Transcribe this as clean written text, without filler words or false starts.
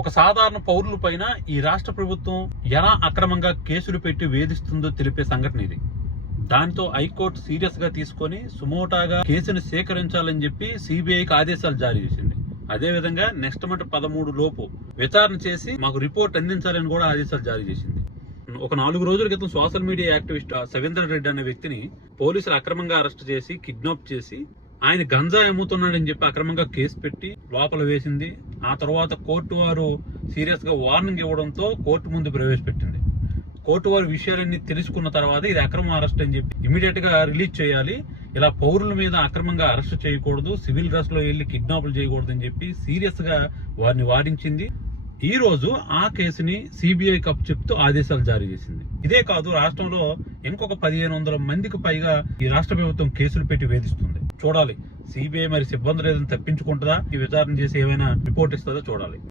ఒక సాధారణ పౌరుల పైన ఈ రాష్ట్ర ప్రభుత్వం ఎలా అక్రమంగా కేసులు పెట్టి వేధిస్తుందో తెలిపే సంఘటన ఇది. దాంతో హైకోర్టు సీరియస్ గా తీసుకొని సుమోటాగా కేసును సేకరించాలని చెప్పి సిబిఐకి ఆదేశాలు జారీ చేసింది. అదేవిధంగా నెక్స్ట్ మంత్ 13 లోపు విచారణ చేసి మాకు రిపోర్ట్ అందించాలని కూడా ఆదేశాలు జారీ చేసింది. ఒక 4 రోజుల క్రితం సోషల్ మీడియా యాక్టివిస్ట్ సవేందర్ రెడ్డి అనే వ్యక్తిని పోలీసులు అక్రమంగా అరెస్ట్ చేసి కిడ్నాప్ చేసి ఆయన గంజా అమ్ముతున్నాడని చెప్పి అక్రమంగా కేసు పెట్టి లోపల వేసింది. ఆ తర్వాత కోర్టు వారు సీరియస్ గా వార్నింగ్ ఇవ్వడంతో కోర్టు ముందు ప్రవేశపెట్టింది. కోర్టు వారు విషయాలన్నీ తెలుసుకున్న తర్వాత ఇది అక్రమ అరెస్ట్ అని చెప్పి ఇమీడియట్ గా రిలీజ్ చేయాలి, ఇలా పౌరుల మీద అక్రమంగా అరెస్ట్ చేయకూడదు, సివిల్ డ్రెస్ లో వెళ్లి కిడ్నాపులు చేయకూడదు అని చెప్పి సీరియస్ గా వారిని వారించింది. ఈ రోజు ఆ కేసుని సిబిఐ కప్ చెప్తూ ఆదేశాలు జారీ చేసింది. ఇదే కాదు, రాష్ట్రంలో ఇంకొక 1500 మందికి పైగా ఈ రాష్ట్ర ప్రభుత్వం కేసులు పెట్టి వేధిస్తుంది. చూడాలి సిబిఐ మరి సిబ్బంది లేదని తప్పించుకుంటుందా, ఈ విచారణ చేసి ఏమైనా రిపోర్ట్ ఇస్తుందో చూడాలి.